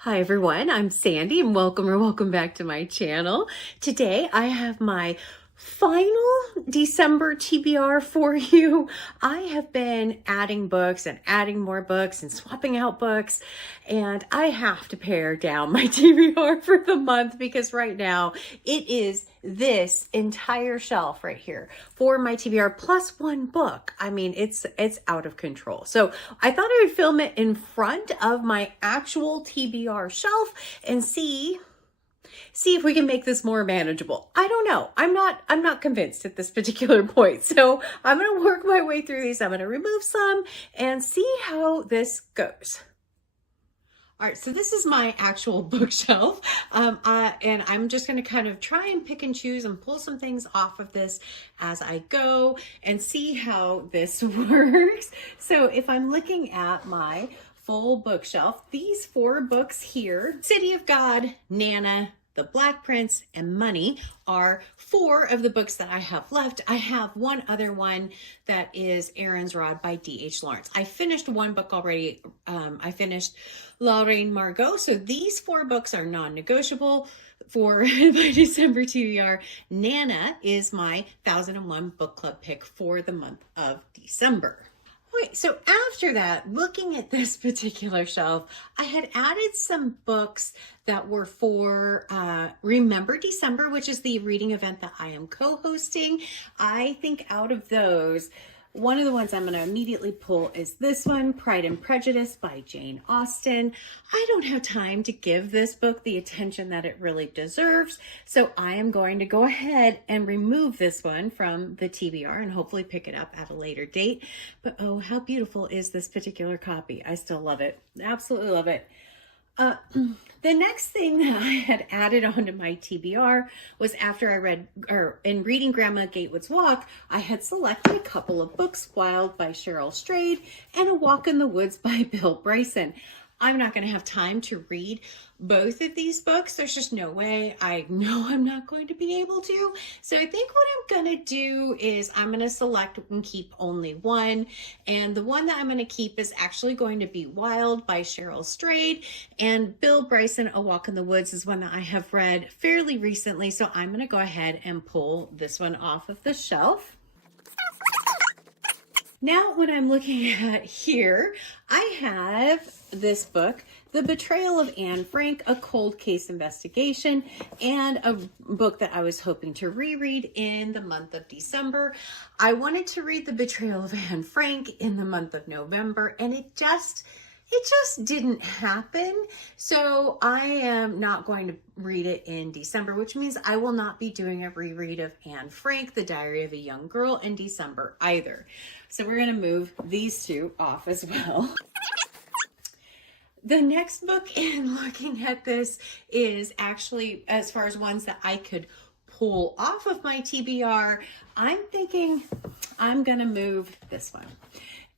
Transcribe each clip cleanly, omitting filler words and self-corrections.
Hi everyone, I'm Sandy and welcome back to my channel. Today I have my final December TBR for you. I have been adding books and adding more books and swapping out books, and I have to pare down my TBR for the month because right now it is this entire shelf right here for my TBR plus one book. I mean, it's out of control. So I thought I would film it in front of my actual TBR shelf and see if we can make this more manageable. I don't know. I'm not convinced at this particular point. So I'm going to work my way through these. I'm going to remove some and see how this goes. All right, so this is my actual bookshelf, and I'm just going to kind of try and pick and choose and pull some things off of this as I go and see how this works. So if I'm looking at my full bookshelf, these four books here, City of God, Nana, The Black Prince, and Money, are four of the books that I have left. I have one other one that is Aaron's Rod by D.H. Lawrence. I finished one book already. I finished La Reine Margot. So these four books are non-negotiable for my December TBR. Nana is my 1001 book club pick for the month of December. Okay, so after that, looking at this particular shelf, I had added some books that were for Remember December, which is the reading event that I am co-hosting. I think out of those, one of the ones I'm going to immediately pull is this one, Pride and Prejudice by Jane Austen. I don't have time to give this book the attention that it really deserves, so I am going to go ahead and remove this one from the TBR and hopefully pick it up at a later date. But oh, how beautiful is this particular copy. I still love it. Absolutely love it. The next thing that I had added onto my TBR was after I read, or in reading Grandma Gatewood's Walk, I had selected a couple of books, Wild by Cheryl Strayed and A Walk in the Woods by Bill Bryson. I'm not going to have time to read both of these books. There's just no way. I know I'm not going to be able to. So I think what I'm going to do is I'm going to select and keep only one. And the one that I'm going to keep is actually going to be Wild by Cheryl Strayed. And Bill Bryson, A Walk in the Woods, is one that I have read fairly recently. So I'm going to go ahead and pull this one off of the shelf. Now, what I'm looking at here, I have this book, The Betrayal of Anne Frank, A Cold Case Investigation, and a book that I was hoping to reread in the month of December. I wanted to read The Betrayal of Anne Frank in the month of November, and it just didn't happen. So I am not going to read it in December, which means I will not be doing a reread of Anne Frank, The Diary of a Young Girl, in December either. So we're going to move these two off as well. The next book in looking at this is actually, as far as ones that I could pull off of my TBR, I'm thinking I'm going to move this one.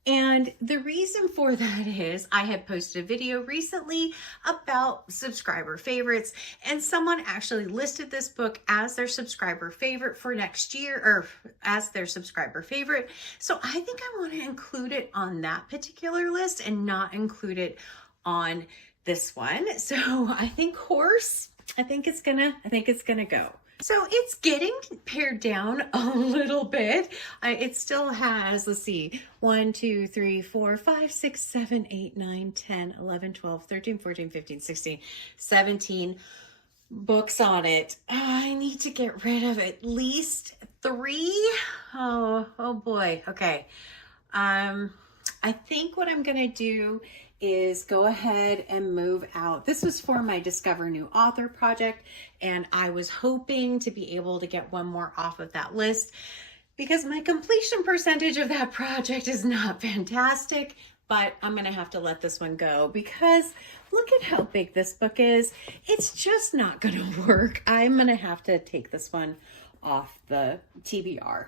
And the reason for that is I had posted a video recently about subscriber favorites, and someone actually listed this book as their subscriber favorite for next year, or as their subscriber favorite. So I think I want to include it on that particular list and not include it on this one. So I think horse, I think it's gonna go. So it's getting pared down a little bit. It still has, let's see, 1, 2, 3, 4, 5, 6, 7, 8, 9, 10, 11, 12, 13, 14, 15, 16, 17 books on it. I need to get rid of at least 3. Oh boy. Okay. I think what I'm going to do is go ahead and move out. This was for my Discover New Author project, and I was hoping to be able to get one more off of that list because my completion percentage of that project is not fantastic, but I'm going to have to let this one go because look at how big this book is. It's just not going to work. I'm going to have to take this one off the TBR.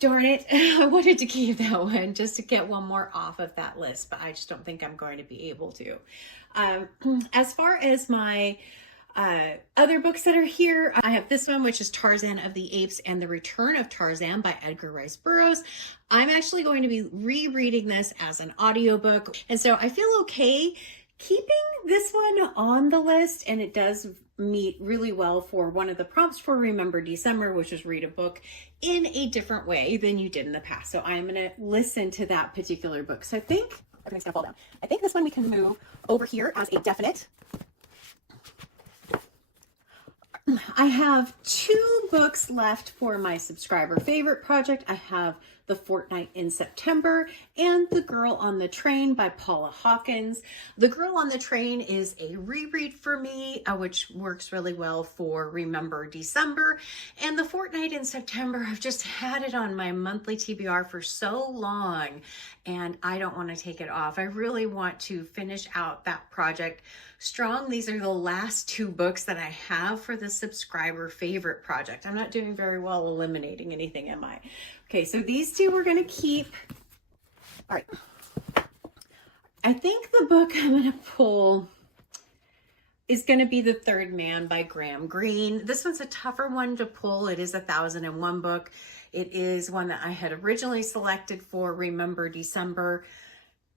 Darn it, I wanted to keep that one just to get one more off of that list, but I just don't think I'm going to be able to. As far as my other books that are here, I have this one, which is Tarzan of the Apes and the Return of Tarzan by Edgar Rice Burroughs. I'm actually going to be rereading this as an audiobook, and so I feel okay keeping this one on the list, and it does meet really well for one of the prompts for Remember December, which is read a book in a different way than you did in the past. So I'm going to listen to that particular book. So I think everything's going to fall down. I think this one we can move over here as a definite. I have 2 books left for my subscriber favorite project. I have The Fortnight in September and The Girl on the Train by Paula Hawkins. The Girl on the Train is a reread for me, which works really well for Remember December. And The Fortnight in September, I've just had it on my monthly TBR for so long, and I don't want to take it off. I really want to finish out that project strong. These are the last 2 books that I have for the subscriber favorite project. I'm not doing very well eliminating anything, am I? Okay, so these 2 we're going to keep. All right. I think the book I'm going to pull is going to be The Third Man by Graham Greene. This one's a tougher one to pull. It is a 1001 book. It is one that I had originally selected for Remember December,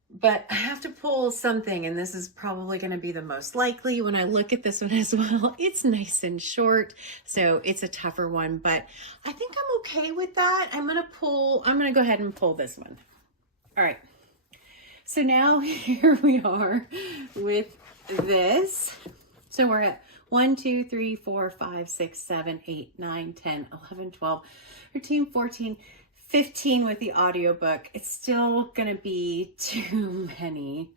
but I have to pull something, and this is probably going to be the most likely when I look at this one as well. It's nice and short, so it's a tougher one, but I think I'm okay with that. I'm going to go ahead and pull this one. All right. So now here we are with this. So we're at 1, 2, 3, 4, 5, 6, 7, 8, 9, 10, 11, 12, 13, 14, 15 with the audiobook. It's still going to be too many.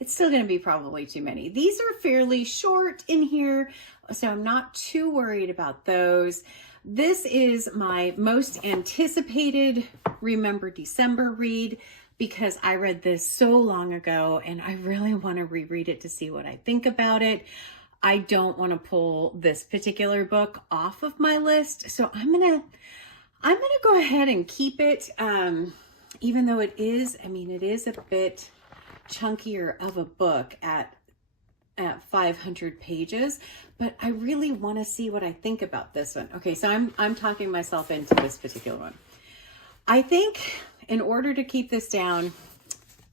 It's still going to be probably too many. These are fairly short in here, so I'm not too worried about those. This is my most anticipated Remember December read because I read this so long ago and I really want to reread it to see what I think about it. I don't want to pull this particular book off of my list, so I'm gonna go ahead and keep it, even though it is a bit chunkier of a book at 500 pages, but I really want to see what I think about this one. Okay, so I'm talking myself into this particular one. I think in order to keep this down,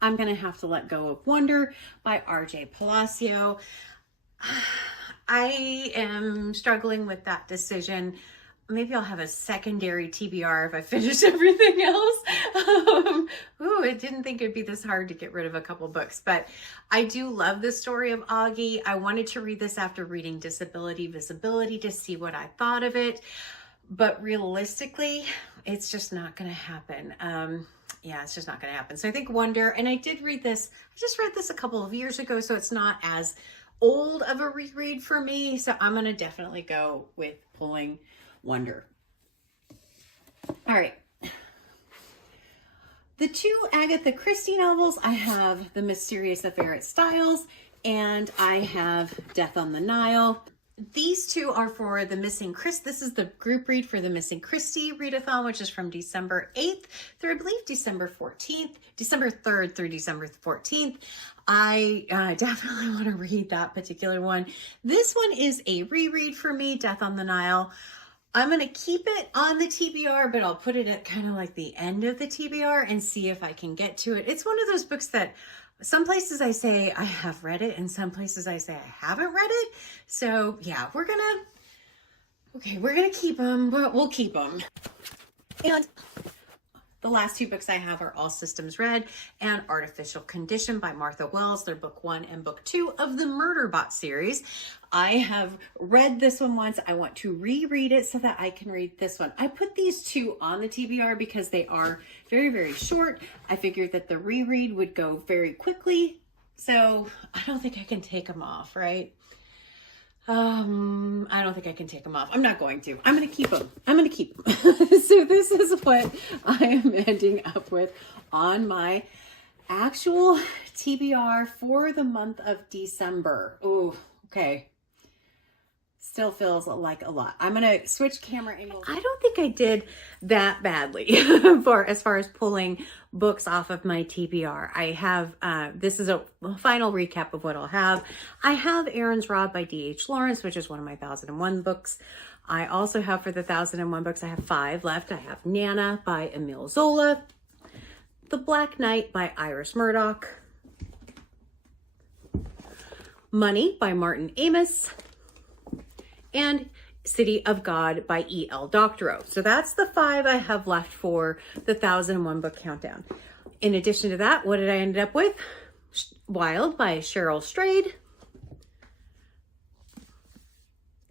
I'm going to have to let go of Wonder by R.J. Palacio. I am struggling with that decision. Maybe I'll have a secondary TBR if I finish everything else. I didn't think it'd be this hard to get rid of a couple books, but I do love the story of Augie. I wanted to read this after reading Disability Visibility to see what I thought of it, but realistically, it's just not going to happen. It's just not going to happen. So I think Wonder, and I just read this a couple of years ago, so it's not as old of a reread for me. So I'm going to definitely go with pulling Wonder. All right. The 2 Agatha Christie novels, I have The Mysterious Affair at Styles and I have Death on the Nile. These 2 are for the Missing Chris. This is the group read for the Missing Christie Readathon, which is from December 8th through, I believe, December 3rd through December 14th. I definitely want to read that particular one. This one is a reread for me, Death on the Nile. I'm going to keep it on the TBR, but I'll put it at kind of like the end of the TBR and see if I can get to it. It's one of those books that some places I say I have read it and some places I say I haven't read it. So yeah, we're going to keep them, but we'll keep them. And the last 2 books I have are All Systems Red and Artificial Condition by Martha Wells. They're book 1 and book 2 of the Murderbot series. I have read this one once. I want to reread it so that I can read this one. I put these 2 on the TBR because they are very, very short. I figured that the reread would go very quickly. So I don't think I can take them off, right? I don't think I can take them off. I'm not going to. I'm going to keep them. So this is what I am ending up with on my actual TBR for the month of December. Oh, okay. Still feels like a lot. I'm going to switch camera angles. I don't think I did that badly as far as pulling books off of my TBR. I have, this is a final recap of what I'll have. I have Aaron's Rod by D.H. Lawrence, which is one of my 1001 books. I also have, for the 1001 books, I have 5 left. I have Nana by Emile Zola, The Black Knight by Iris Murdoch, Money by Martin Amis, and City of God by E.L. Doctorow. So that's the 5 I have left for the 1001 book countdown. In addition to that, what did I end up with? Wild by Cheryl Strayed,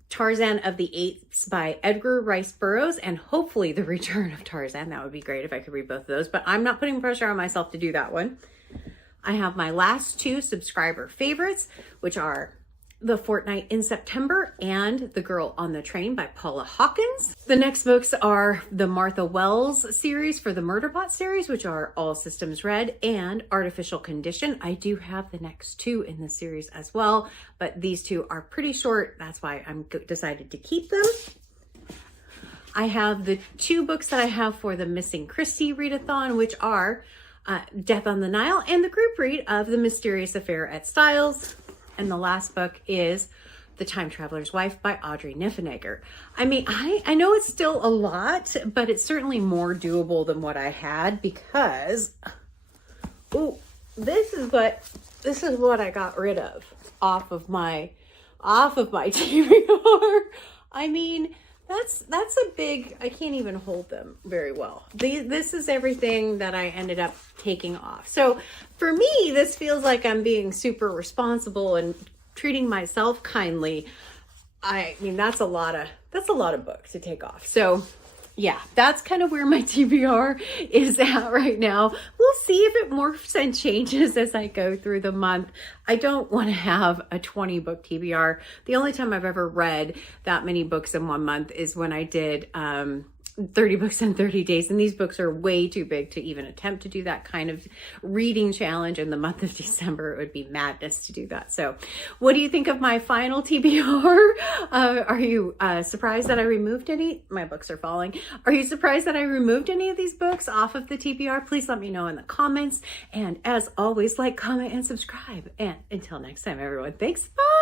Tarzan of the Apes by Edgar Rice Burroughs, and hopefully The Return of Tarzan. That would be great if I could read both of those, but I'm not putting pressure on myself to do that one. I have my last 2 subscriber favorites, which are The Fortnight in September and The Girl on the Train by Paula Hawkins. The next books are the Martha Wells series for the Murderbot series, which are All Systems Red and Artificial Condition. I do have the next 2 in the series as well, but these 2 are pretty short. That's why I'm decided to keep them. I have the 2 books that I have for the Missing Christie Readathon, which are Death on the Nile and the group read of The Mysterious Affair at Styles. And the last book is The Time Traveler's Wife by Audrey Niffenegger. I mean, I know it's still a lot, but it's certainly more doable than what I had because, oh, this is what I got rid of off of my TBR. I mean, that's a big, I can't even hold them very well. This is everything that I ended up taking off. So for me, this feels like I'm being super responsible and treating myself kindly. I mean, that's a lot of book to take off. So yeah, that's kind of where my TBR is at right now. We'll see if it morphs and changes as I go through the month. I don't want to have a 20 book TBR. The only time I've ever read that many books in 1 month is when I did 30 books in 30 days. And these books are way too big to even attempt to do that kind of reading challenge in the month of December. It would be madness to do that. So what do you think of my final TBR? Are you surprised that I removed any? My books are falling. Are you surprised that I removed any of these books off of the TBR? Please let me know in the comments. And as always, like, comment, and subscribe. And until next time, everyone, thanks. Bye.